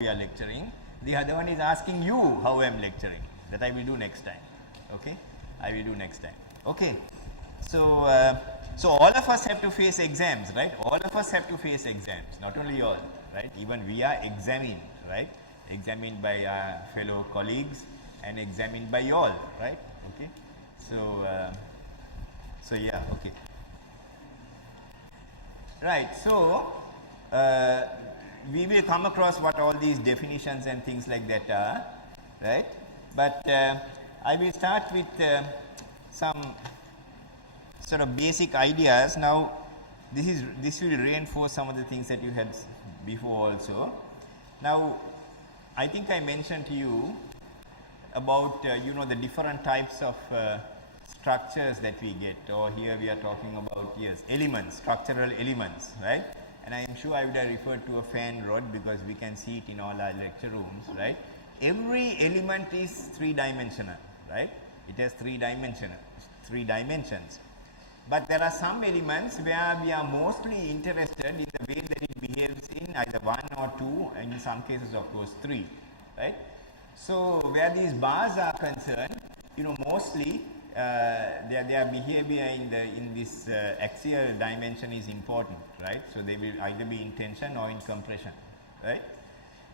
we are lecturing. The other one is asking you how I am lecturing. That I will do next time. Okay, I will do next time. Okay, so so all of us have to face exams, right? All of us have to face exams. Not only you all, right? Even we are examined, right? Examined by our fellow colleagues and examined by you all, right? Okay, so so yeah, okay, right. So we will come across what all these definitions and things like that are, right? But I will start with some sort of basic ideas. Now, this will reinforce some of the things that you had before also. Now, I think I mentioned to you about you know, the different types of structures that we get, or here we are talking about, yes, elements, structural elements, right? And I am sure I would have referred to a fan rod because we can see it in all our lecture rooms, right? Every element is three-dimensional, right? It has three dimensions. But there are some elements where we are mostly interested in the way that it behaves in either one or two, and in some cases, of course, three, right? So where these bars are concerned, you know, mostly their behavior in this axial dimension is important, right? So they will either be in tension or in compression, right?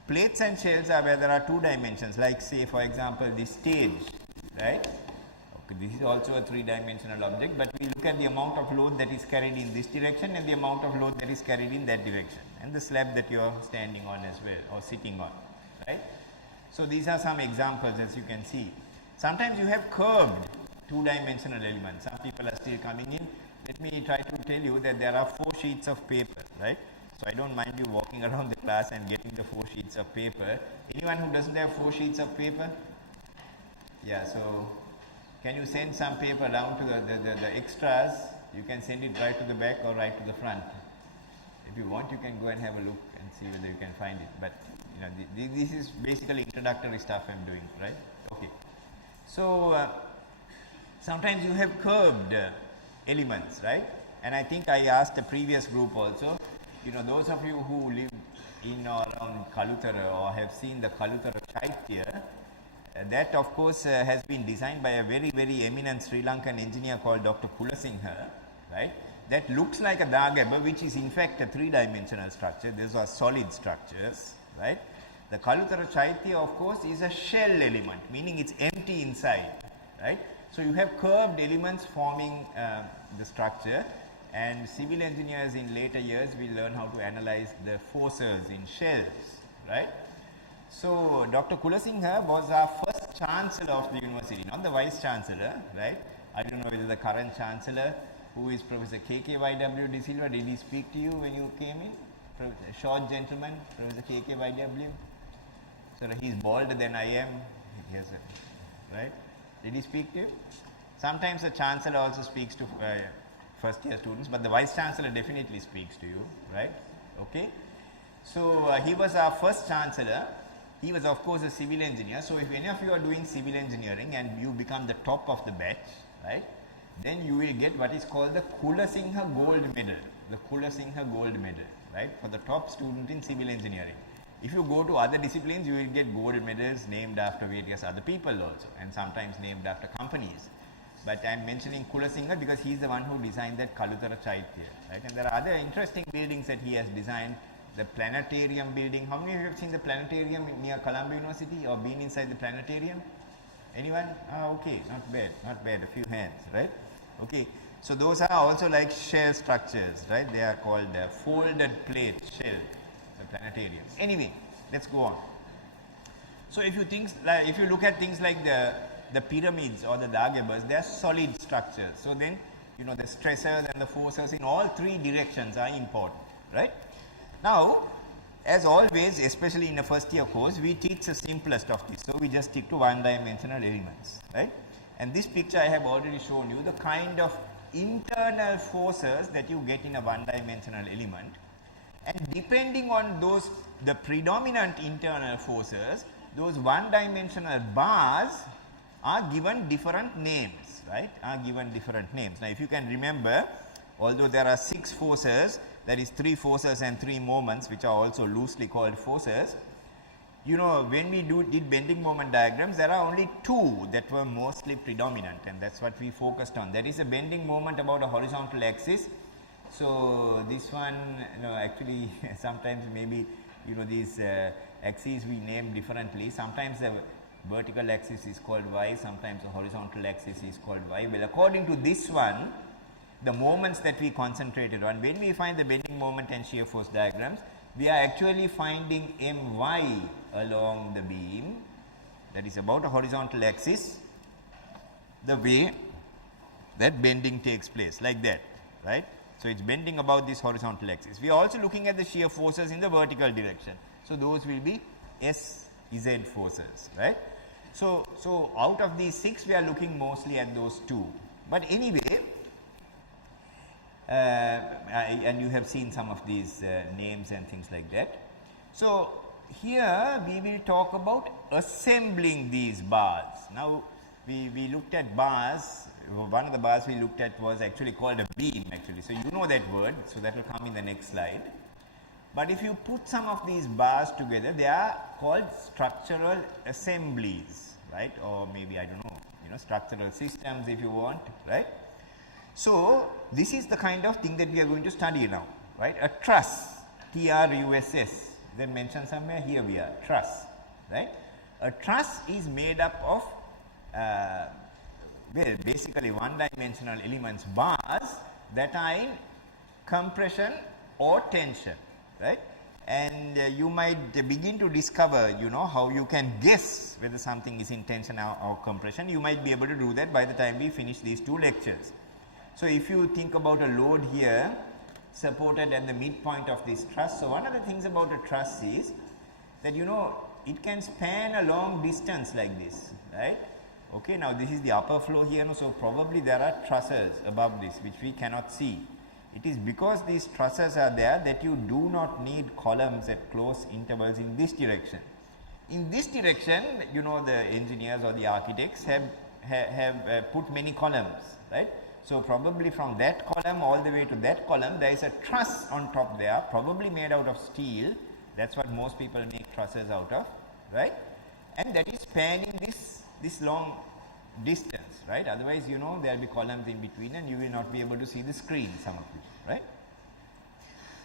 Plates and shells are where there are two dimensions, like say for example this stage, right? Okay, this is also a three-dimensional object, but we look at the amount of load that is carried in this direction and the amount of load that is carried in that direction, and the slab that you are standing on as well, or sitting on, right? So these are some examples, as you can see. Sometimes you have curved two-dimensional elements. Some people are still coming in. Let me try to tell you that there are 4 sheets of paper, right? So I don't mind you walking around the class and getting the 4 sheets of paper. Anyone who doesn't have 4 sheets of paper? Yeah, so can you send some paper down to the extras? You can send it right to the back or right to the front. If you want, you can go and have a look and see whether you can find it. But you know, this is basically introductory stuff I'm doing, right? Okay. So sometimes you have curved elements, right? And I think I asked the previous group also, you know, those of you who live in or around Kalutara or have seen the Kalutara Chaitya, that of course has been designed by a very, very eminent Sri Lankan engineer called Dr. Kulasinghe, right? That looks like a dagaba, which is in fact a three-dimensional structure. These are solid structures, right? The Kalutara Chaitya, of course, is a shell element, meaning it's empty inside, right? So you have curved elements forming the structure, and civil engineers in later years will learn how to analyze the forces in shells, right? So Dr. Kulasinghe was our first chancellor of the university, not the vice chancellor, right? I don't know whether the current chancellor, who is Professor KKYW De Silva, did he speak to you when you came in? Short gentleman, Professor KKYW. So he's bolder than I am. Yes, right? Did he speak to you? Sometimes the chancellor also speaks to first year students, but the vice chancellor definitely speaks to you, right? Okay. So he was our first chancellor. He was of course a civil engineer. So if any of you are doing civil engineering and you become the top of the batch, right, then you will get what is called the Kulasinghe Gold Medal. The Kulasinghe Gold Medal, right, for the top student in civil engineering. If you go to other disciplines, you will get gold medals named after various other people also, and sometimes named after companies. But I am mentioning Kulasinghe because he is the one who designed that Kalutara Chaitya, right? And there are other interesting buildings that he has designed. The planetarium building. How many of you have seen the planetarium near Columbia University or been inside the planetarium? Anyone? Ah, okay, not bad, not bad. A few hands, right? Okay. So those are also like shell structures, right? They are called folded plate shell, the planetarium. Anyway, let's go on. So if you look at things like the pyramids or the dagabas, they are solid structures. So then, you know, the stressors and the forces in all three directions are important, right? Now, as always, especially in a first year course, we teach the simplest of these. So we just stick to one-dimensional elements, right? And this picture I have already shown you the kind of internal forces that you get in a one-dimensional element. And depending on those, the predominant internal forces, those one-dimensional bars are given different names, right? Are given different names. Now, if you can remember, although there are 6 forces, there is 3 forces and 3 moments, which are also loosely called forces. you know, when we did bending moment diagrams, there are only two that were mostly predominant, and that's what we focused on. That is a bending moment about a horizontal axis. So this one, you know, actually sometimes maybe, you know, these axes we name differently. Sometimes the vertical axis is called y, sometimes the horizontal axis is called y. Well, according to this one, the moments that we concentrated on, when we find the bending moment and shear force diagrams, we are actually finding my along the beam, that is about a horizontal axis, the way that bending takes place, like that, right. So, it is bending about this horizontal axis. We are also looking at the shear forces in the vertical direction. So, those will be S, Z forces, right. So, out of these 6, we are looking mostly at those 2. But anyway, and you have seen some of these names and things like that. So, here we will talk about assembling these bars. Now, we looked at bars. One of the bars we looked at was actually called a beam actually. So, you know that word, so that will come in the next slide. But if you put some of these bars together, they are called structural assemblies, right, or maybe I don't know, you know, structural systems if you want, right. So, this is the kind of thing that we are going to study now, right. A truss, T-R-U-S-S, then mentioned somewhere, here we are, truss, right. A truss is made up of well, basically one-dimensional elements, bars that are in compression or tension, right. And you might begin to discover, you know, how you can guess whether something is in tension or compression. You might be able to do that by the time we finish these 2 lectures. So, if you think about a load here supported at the midpoint of this truss. So, one of the things about a truss is that, you know, it can span a long distance like this, right. Okay, now this is the upper flow here, no? So probably there are trusses above this which we cannot see. It is because these trusses are there that you do not need columns at close intervals in this direction. In this direction, you know, the engineers or the architects have put many columns, right. So probably from that column all the way to that column, there is a truss on top there, probably made out of steel. That's what most people make trusses out of, right, and that is spanning this long distance, right. Otherwise, you know, there will be columns in between and you will not be able to see the screen, some of it, right.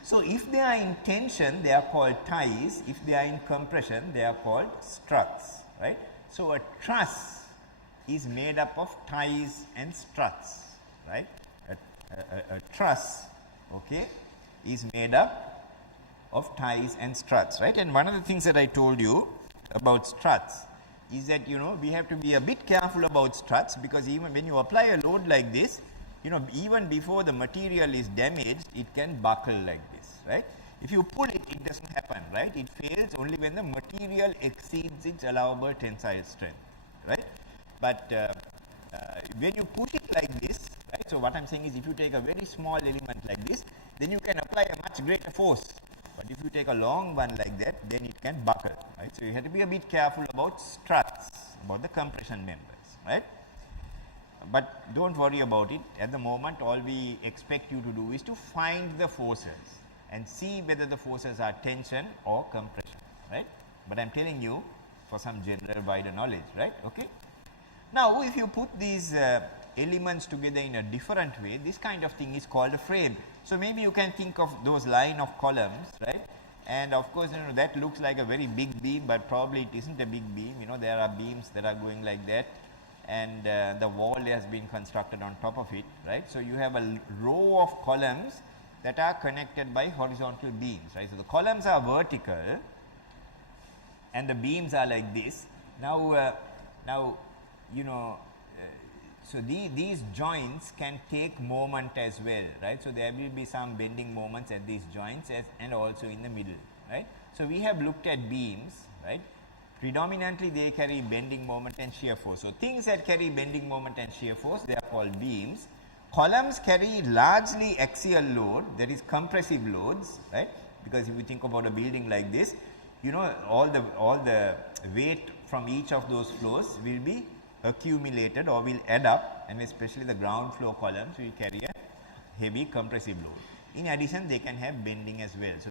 So, if they are in tension, they are called ties. If they are in compression, they are called struts, right. So, a truss is made up of ties and struts, right. A truss, okay, is made up of ties and struts, right. And one of the things that I told you about struts is that, you know, we have to be a bit careful about struts, because even when you apply a load like this, you know, even before the material is damaged, it can buckle like this, right. If you pull it, it does not happen, right. It fails only when the material exceeds its allowable tensile strength, right. But when you push it like this, right. So, what I am saying is, if you take a very small element like this, then you can apply a much greater force. But if you take a long one like that, then it can buckle, right. So, you have to be a bit careful about struts, about the compression members, right. But do not worry about it. At the moment, all we expect you to do is to find the forces and see whether the forces are tension or compression, right. But I am telling you for some general wider knowledge, right. Okay. Now, if you put these elements together in a different way, this kind of thing is called a frame. So, maybe you can think of those line of columns, right, and of course, you know, that looks like a very big beam, but probably it is not a big beam. You know, there are beams that are going like that, and the wall has been constructed on top of it, right. So, you have a row of columns that are connected by horizontal beams, right. So, the columns are vertical and the beams are like this. Now, you know, so these joints can take moment as well, right. So, there will be some bending moments at these joints and also in the middle, right. So, we have looked at beams, right. Predominantly they carry bending moment and shear force. So, things that carry bending moment and shear force, they are called beams. Columns carry largely axial load, that is compressive loads, right, because if you think about a building like this, you know, all the weight from each of those floors will be accumulated or will add up, and especially the ground floor columns will carry a heavy compressive load. In addition, they can have bending as well. So,